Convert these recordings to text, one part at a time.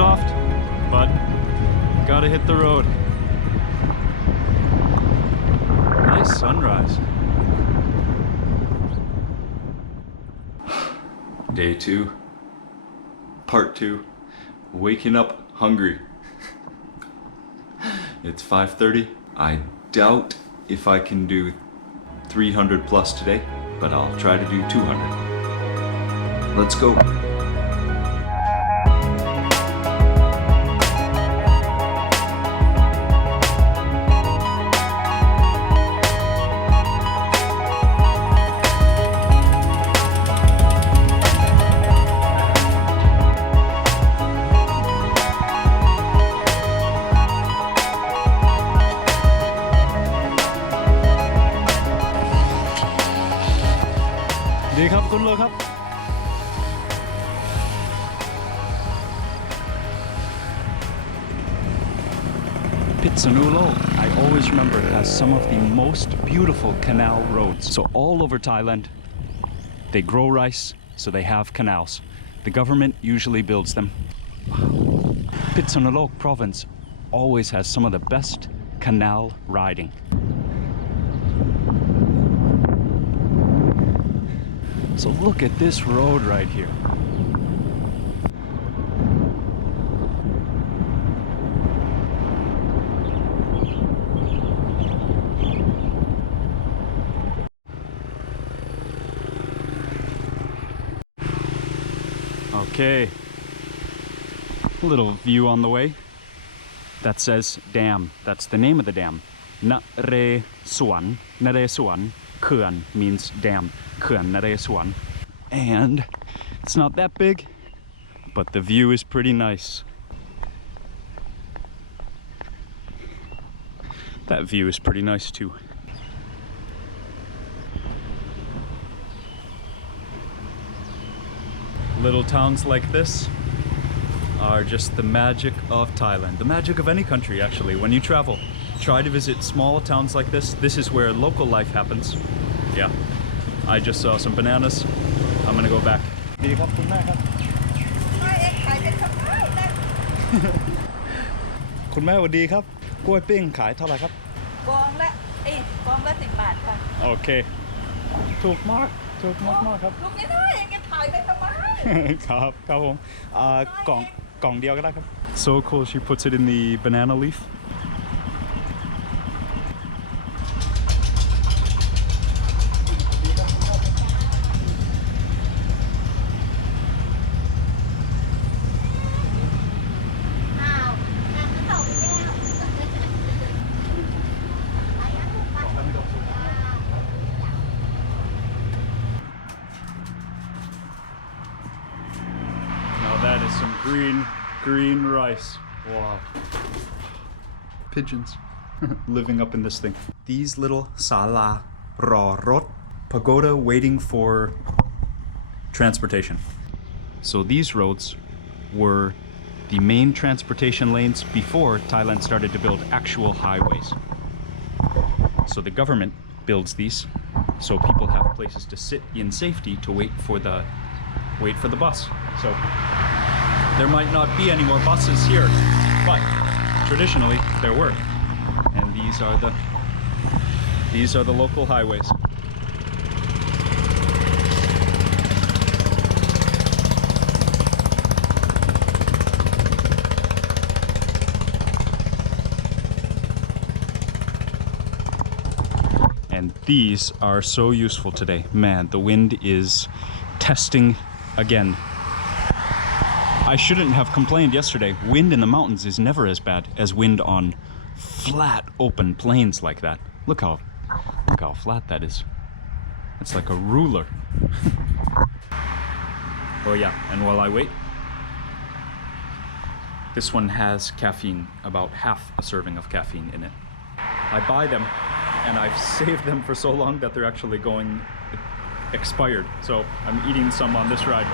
soft, but gotta hit the road. Nice sunrise. Day 2, part 2, waking up hungry. It's 5:30. I doubt if I can do 300 plus today, but I'll try to do 200. Let's go.ดีครับคุณเลยครับ Pitsanulok, I always remember, has some of the most beautiful canal roads. So all over Thailand, they grow rice, so they have canals. The government usually builds them. Pitsanulok province always has some of the best canal riding. So look at this road right here. Okay, a little view on the way that says dam. That's the name of the dam. Nare Suan, Khön means dam. Khön Nare Suan. And it's not that big, but the view is pretty nice. That view is pretty nice too. Little towns like this are just the magic of Thailand. The magic of any country, actually. When you travel, try to visit small towns like this. This is where local life happens. Yeah, I just saw some bananas. I'm gonna go back. ดีครับคุณแม่ครับ คุณแม่สวัสดีครับกล้วยปิ้งขายเท่าไหร่ครับกองละ10 บาทค่ะโอเคถูกมากครับลูกน้อยๆยังถ่ายไปทำไมครับครับผมกล่องเดียวก็ได้ครับ So cool, she puts it in the banana leaf. That is some green rice. Wow. Pigeons living up in this thing. These little sala rot pagoda waiting for transportation. So these roads were the main transportation lanes before Thailand started to build actual highways. So the government builds these so people have places to sit in safety to wait for the bus. So there might not be any more buses here, but traditionally there were. And these are the local highways. And these are so useful today. Man, the wind is testing again. I shouldn't have complained yesterday. Wind in the mountains is never as bad as wind on flat, open plains like that. Look how flat that is. It's like a ruler. Oh yeah, and while I wait, this one has caffeine, about half a serving of caffeine in it. I buy them, and I've saved them for so long that they're actually going expired. So I'm eating some on this ride.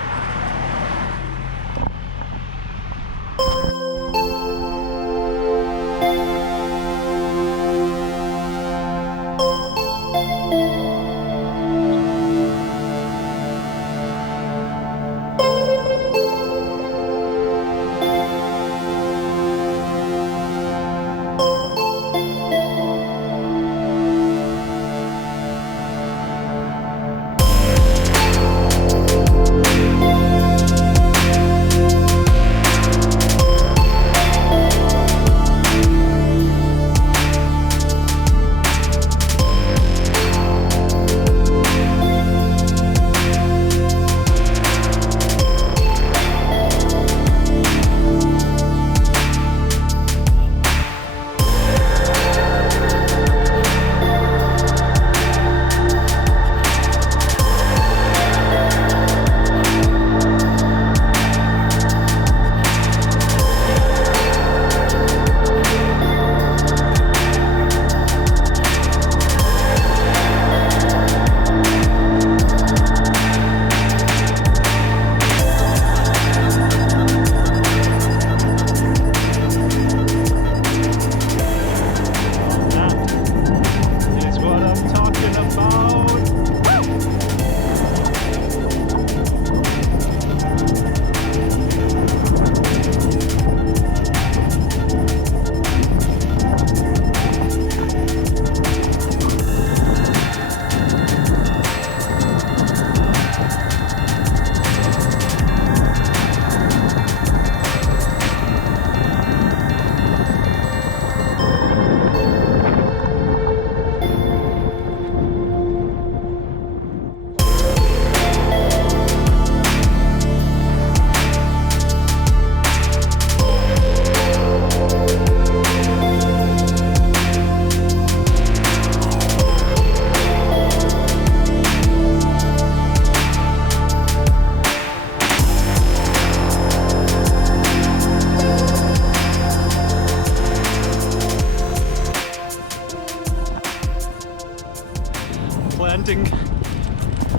planting.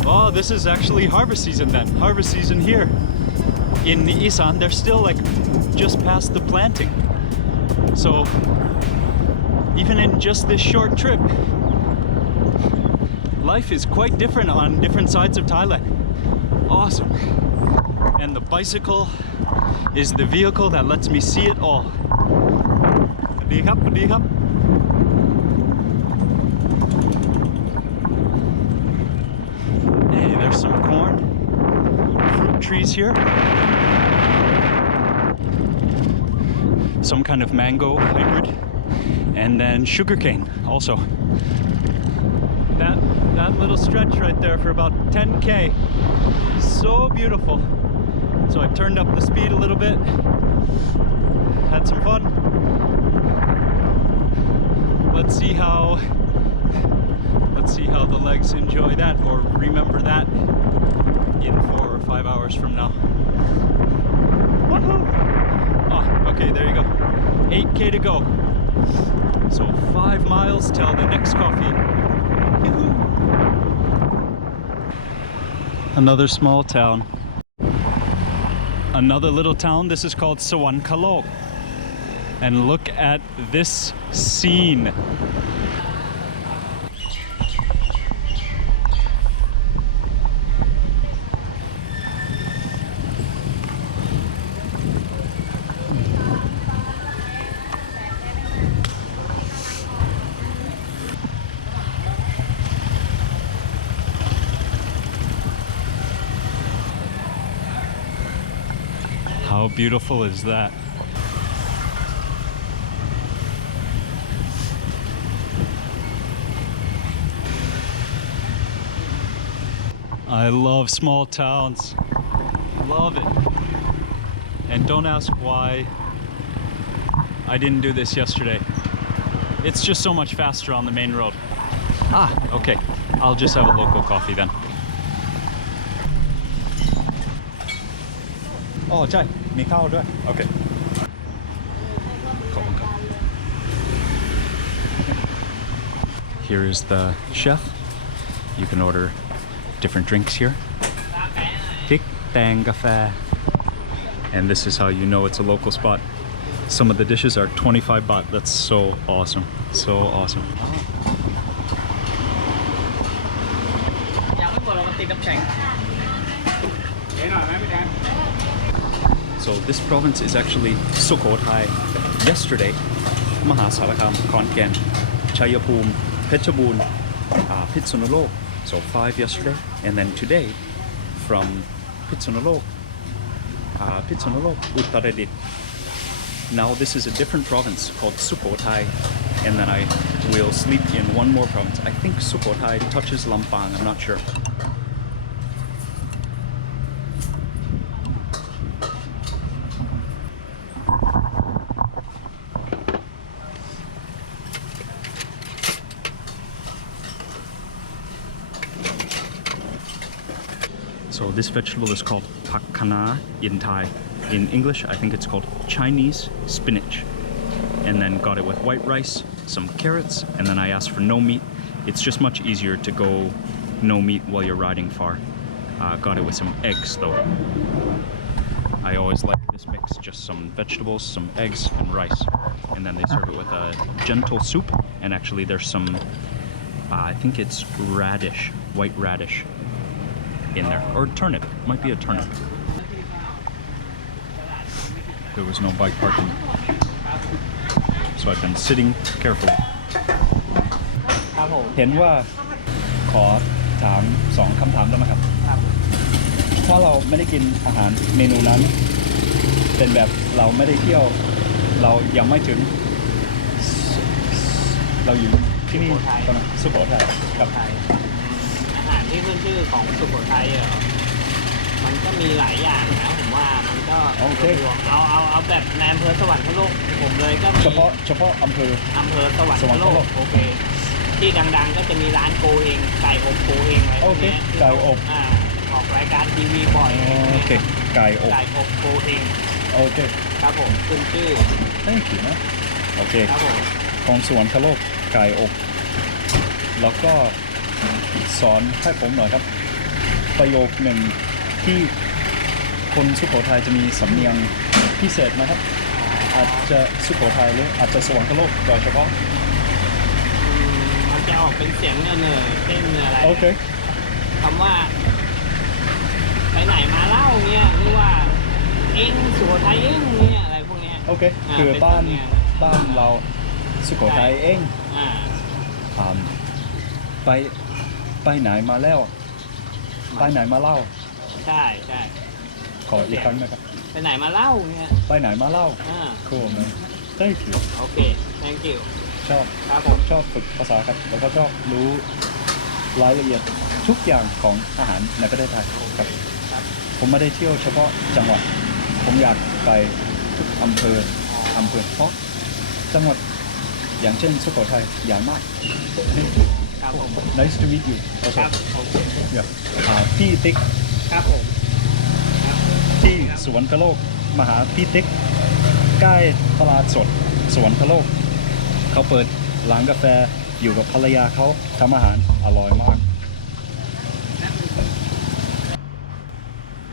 Oh, this is actually harvest season then. Harvest season here. In the Isan, they're still like just past the planting. So even in just this short trip, life is quite different on different sides of Thailand. Awesome. And the bicycle is the vehicle that lets me see it all. Hey, there's some corn, fruit trees here. Some kind of mango hybrid, and then sugarcane also. That little stretch right there for about 10K. So beautiful. So I turned up the speed a little bit, had some fun. Let's see how the legs enjoy that or remember that in 4 or 5 hours from now. Woohoo! Oh, okay, there you go. 8K to go. So 5 miles till the next coffee. Yoo-hoo! Another small town. Another little town. This is called Sawankalok. And look at this scene. How beautiful is that? I love small towns. Love it. And don't ask why I didn't do this yesterday. It's just so much faster on the main road. Ah, okay. I'll just have a local coffee then. Oh, ใช่ มีข้าวด้วย Okay. Here is the chef. You can order different drinks here. Tik Tang Cafe. And this is how you know it's a local spot. Some of the dishes are 25 baht. That's so awesome. So awesome. So this province is actually Sukhothai. Yesterday, Mahasarakham, Khon Kaen, Chayapum, Phetchabun, Pitsanulok. So 5 yesterday, and then today from Pitsanulok, Uttaradit. Now this is a different province called Sukhothai, and then I will sleep in one more province. I think Sukhothai touches Lampang, I'm not sure. So this vegetable is called Pakkana in Thai. In English, I think it's called Chinese spinach. And then got it with white rice, some carrots, and then I asked for no meat. It's just much easier to go no meat while you're riding far. Got it with some eggs though. I always like this mix, just some vegetables, some eggs, and rice. And then they serve it with a gentle soup, and actually there's some, I think it's radish, white radish in there, or turnip, might be a turnip. There was no bike parking, so I've been sitting carefully. เห็นว่าขอถาม2 คำถามได้ไหมครับถ้าเราไม่ได้กินอาหารเมนูนั้นเป็นแบบเราไม่ได้เที่ยวเรายังไม่ถึงเราอยู่ที่นี่ตอนนั้นสุโขทัยกับอาหารที่ขึ้นชื่อของสุโขทัยมันก็มีหลายอย่างนะผมว่ามันก็เอาแบบในอำเภอสวรรคโลกผมเลยก็มีเฉพาะอำเภอสวรรคโลกโอเคที่ดังๆก็จะมีร้านโกเฮงไก่อบโกเฮงอะไรพวกนี้ไก่อบออกรายการทีวีบ่อยโอเคไก่อบโกเฮงโอเคครับผมขึ้นชื่อ thank you นะโอเคครับผมของสวรรคโลกไก่อบแล้วก็ สอนให้ผมหน่อยครับประโยคหนึ่งที่คนสุโขทัยจะมีสำเนียงพิเศษไหมครับอาจจะสุโขทัยหรืออาจจะสวรรคโลกโดยเฉพาะมันจะออกเป็นเสียงเนอเต้นอะไร โอเค คำว่าไปไหนมาเล่าเงี้ยหรือว่าเอ็งสุโขทัยเอ็งเงี้ยอะไรพวกเนี้ย โอเคคือบ้านเราสุโขทัยเองไปไหนมาแล้วไปไหนมาเล่าใช่ขออีกครั้งนะครับไปไหนมาเล่าเงี้ยไปไหนมาเล่าcool man thank you โอเค thank you ชอบครับผม ชอบฝึกภาษาครับแล้วก็ชอบรู้รายละเอียดทุกอย่างของอาหารในประเทศไทยครับผมไม่ได้เที่ยวเฉพาะจังหวัดผมอยากไปทุกอำเภอเพราะจังหวัดอย่างเช่นสุโขทัยใหญ่มากครับผม Nice to meet you ครับโอเคพี่ติ๊กครับผมที่สวรรคโลกมาหาพี่ติ๊กใกล้ตลาดสดสวรรคโลกเขาเปิดร้านกาแฟอยู่กับภรรยาเขาทำอาหารอร่อยมาก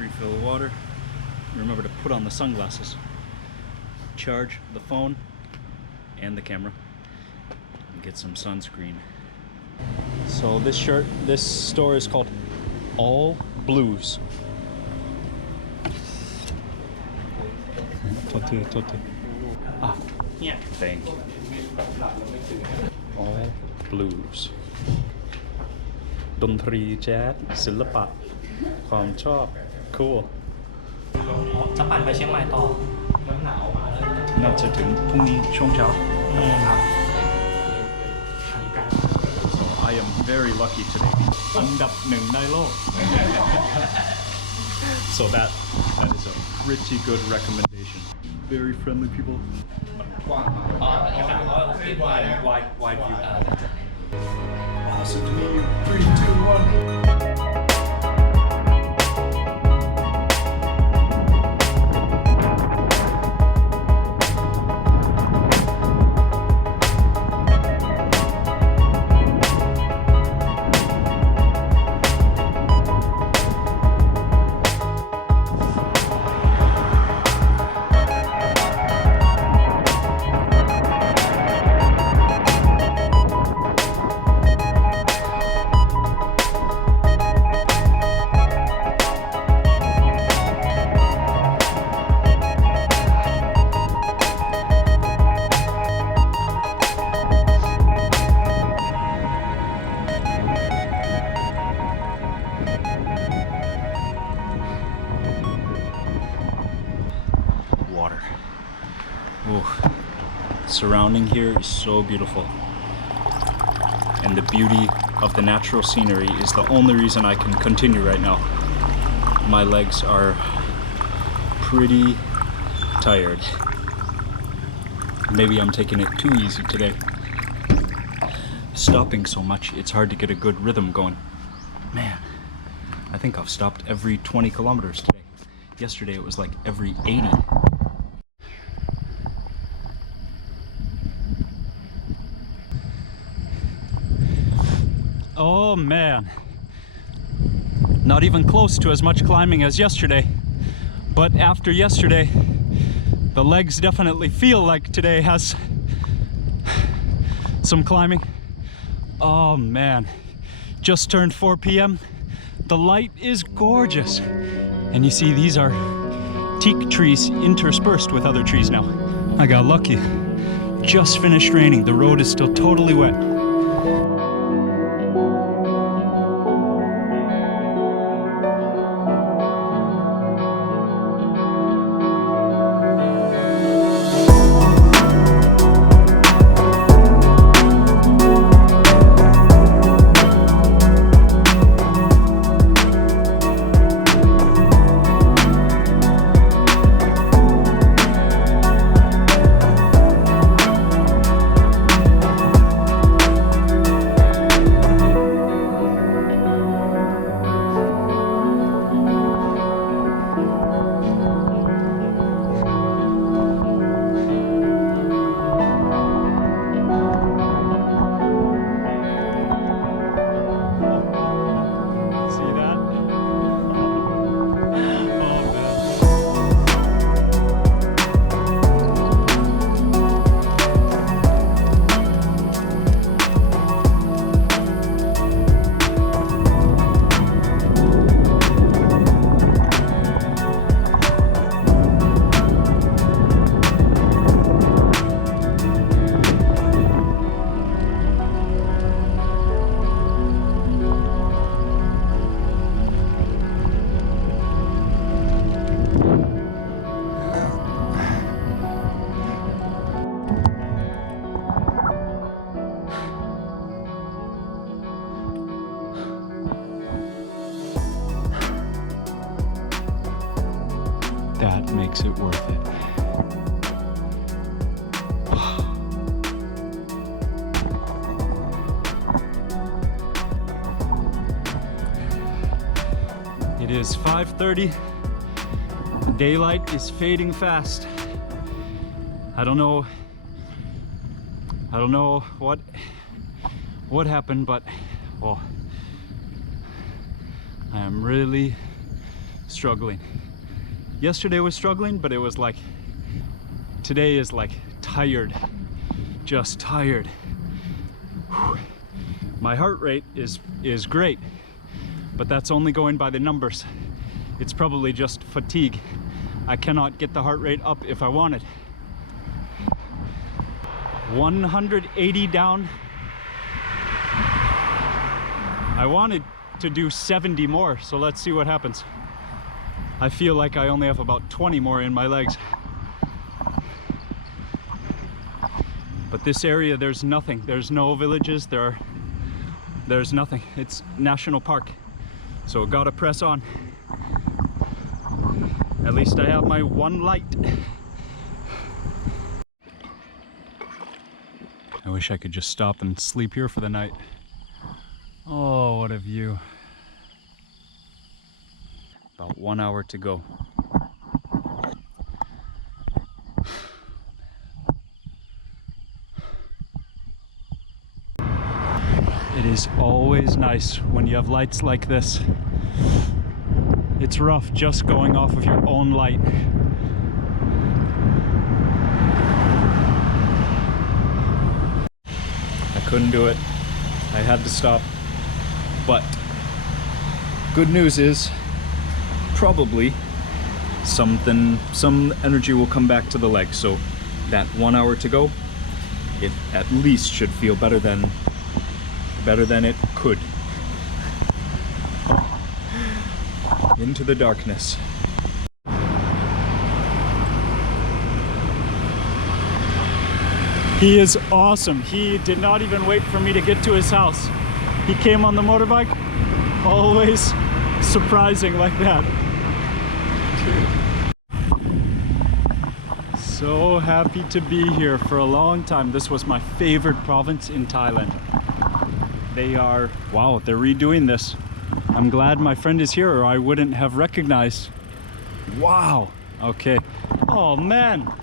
Refill water. Remember to put on the sunglasses. Charge the phone and the camera. And get some sunscreen. So this store is called All Blues. โทษทีเนี่ย Thank you. All Blues. ดนตรีแจ๊สศิลปะความชอบ cool จะปั่นไปเชียงใหม่ต่อน้ำหนาวมาแล้วน่าจะถึงพรุ่งนี้ช่วงเช้าครับ So I am very lucky today อันดับหนึ่งในโลก So that is a pretty good recommendation. Very friendly people. Wide view. Awesome to meet you. 3, 2, 1. Surrounding here is so beautiful, and the beauty of the natural scenery is the only reason I can continue right now. My legs are pretty tired. Maybe I'm taking it too easy today. Stopping so much, it's hard to get a good rhythm going. Man, I think I've stopped every 20 kilometers today. Yesterday it was like every 80. Oh man, not even close to as much climbing as yesterday, but after yesterday the legs definitely feel like today has some climbing. Oh man, just turned 4 p.m. The light is gorgeous, and you see these are teak trees interspersed with other trees now. I got lucky. Just finished raining. The road is still totally wet. it worth it? It is 5:30. Daylight is fading fast. I don't know what happened, but oh, I am really struggling. Yesterday was struggling, but it was like today is like tired, just tired. Whew. My heart rate is great, but that's only going by the numbers. It's probably just fatigue. I cannot get the heart rate up if I wanted. 180 down. I wanted to do 70 more, so let's see what happens. I feel like I only have about 20 more in my legs. But this area, there's nothing. There's no villages, there's nothing. It's national park, so gotta press on. At least I have my one light. I wish I could just stop and sleep here for the night. Oh, what a view. About 1 hour to go. It is always nice when you have lights like this. It's rough just going off of your own light. I couldn't do it. I had to stop. But good news is probably some energy will come back to the leg. So that 1 hour to go, it at least should feel better than it could. Into the darkness. He is awesome. He did not even wait for me to get to his house. He came on the motorbike. Always surprising like that. So happy to be here for a long time. This was my favorite province in Thailand. Wow, they're redoing this. I'm glad my friend is here, or I wouldn't have recognized. Wow. Okay. Oh man.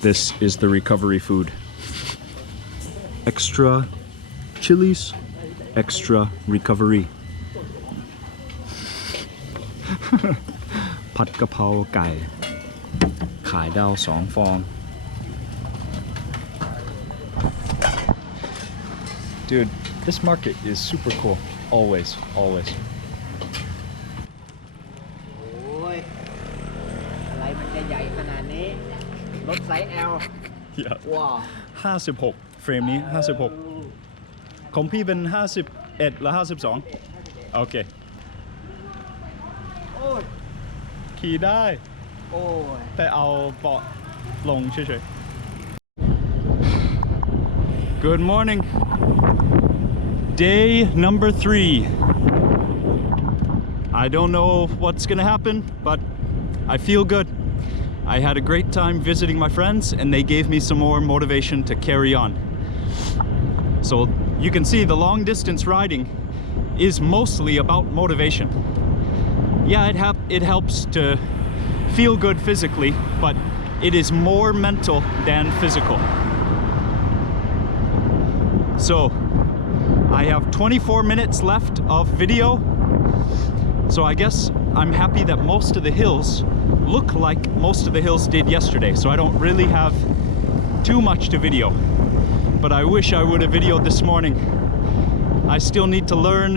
This is the recovery food. Extra chilies, extra recovery. ผัดกะเพราไก่ขายดาว2 ฟอง Dude, this market is super cool. Always. โอ้ยอะไรมันจะใหญ่ขนาดนี้รถไซส์ L Yeah. ว้าว 56 เฟรมนี้ 56 ของพี่เป็น 51 และ 52 โอเค โอ้ย ขี่ได้ โอ้ย แต่เอาเบาะลงเฉยๆ Good morning. Day number 3. I don't know what's gonna happen, but I feel good. I had a great time visiting my friends, and they gave me some more motivation to carry on. So you can see the long distance riding is mostly about motivation. Yeah, it helps to feel good physically, but it is more mental than physical. So I have 24 minutes left of video, so I guess I'm happy that most of the hills look like most of the hills did yesterday, so I don't really have too much to video. But I wish I would have videoed this morning. I still need to learn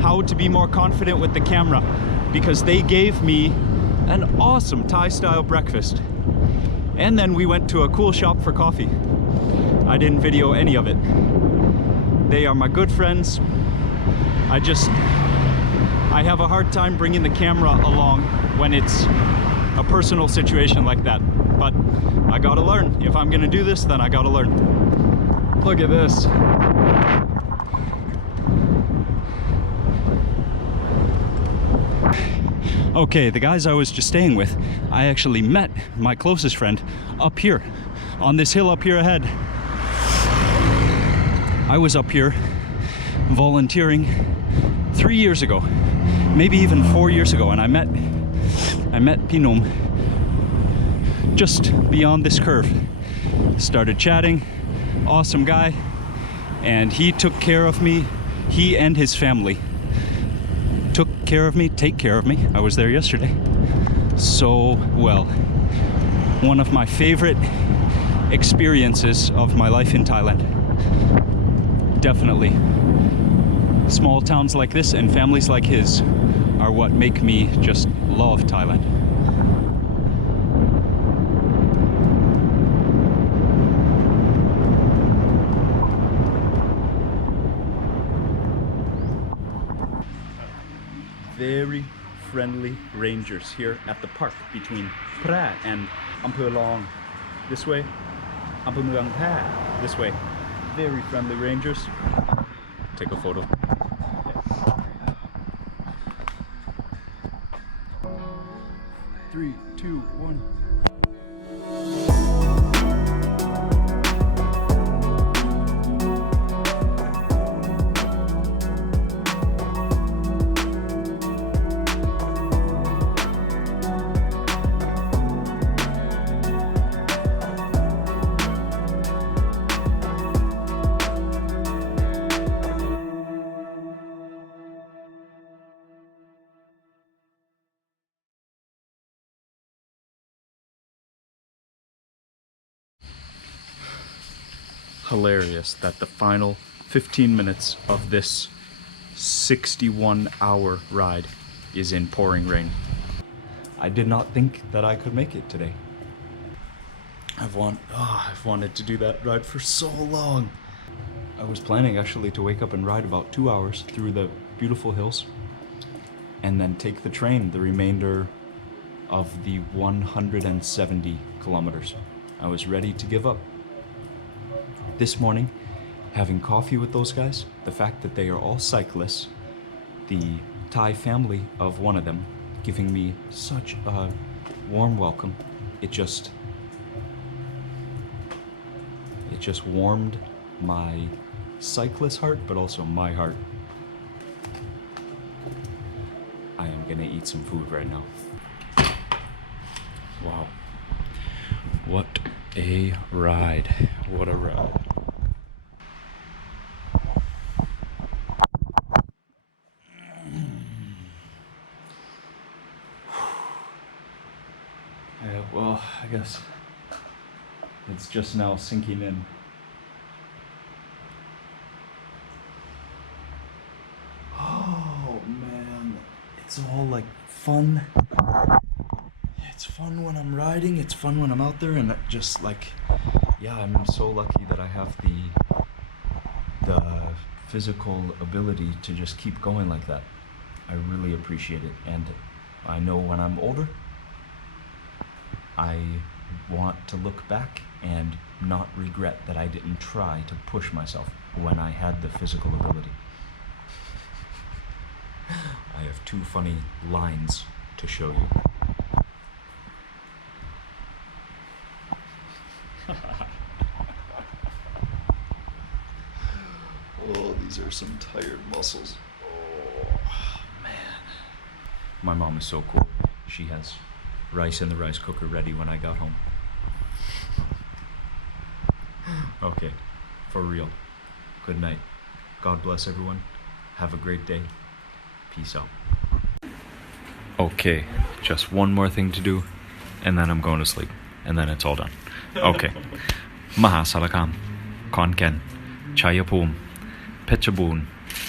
how to be more confident with the camera, because they gave me an awesome Thai-style breakfast. And then we went to a cool shop for coffee. I didn't video any of it. They are my good friends. I have a hard time bringing the camera along when it's a personal situation like that. But I gotta learn. If I'm gonna do this, then I gotta learn. Look at this. Okay, the guys I was just staying with, I actually met my closest friend up here, on this hill up here ahead. I was up here volunteering 3 years ago, maybe even 4 years ago, and I met Pinum just beyond this curve. Started chatting, awesome guy, and he took care of me. He and his family take care of me. I was there yesterday. So well. One of my favorite experiences of my life in Thailand. Definitely. Small towns like this and families like his are what make me just love Thailand. Very friendly rangers here at the park between Phrae and Ampur Long. This way, Ampur Muang Phrae. This way. Very friendly rangers. Take a photo. Three, two, one. Hilarious that the final 15 minutes of this 61-hour ride is in pouring rain. I did not think that I could make it today. I've wanted to do that ride for so long. I was planning actually to wake up and ride about 2 hours through the beautiful hills and then take the train the remainder of the 170 kilometers. I was ready to give up. This morning, having coffee with those guys, the fact that they are all cyclists, the Thai family of one of them giving me such a warm welcome, it just warmed my cyclist heart, but also my heart. I am gonna eat some food right now. Wow. What a ride. What a ride. Yeah, well, I guess it's just now sinking in. Oh man, it's all like fun. It's fun when I'm riding, it's fun when I'm out there, and just like, yeah, I'm so lucky that I have the physical ability to just keep going like that. I really appreciate it, and I know when I'm older, I want to look back and not regret that I didn't try to push myself when I had the physical ability. I have two funny lines to show you. Oh, these are some tired muscles. Oh, man. My mom is so cool. She has rice in the rice cooker ready when I got home. Okay, for real. Good night. God bless everyone. Have a great day. Peace out. Okay, just one more thing to do, and then I'm going to sleep, and then it's all done. Okay. Mahasarakham, Khon Kaen, Chayapum, Phetchabun,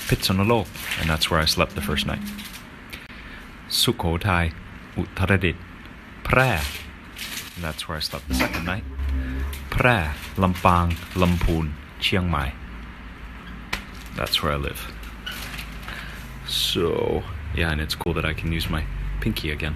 Pitsanulok, and that's where I slept the first night. Sukhothai, Uttaradit, Phrae, and that's where I slept the second night. Phrae, Lampang, Lamphun, Chiang Mai. That's where I live. So, yeah, and it's cool that I can use my pinky again.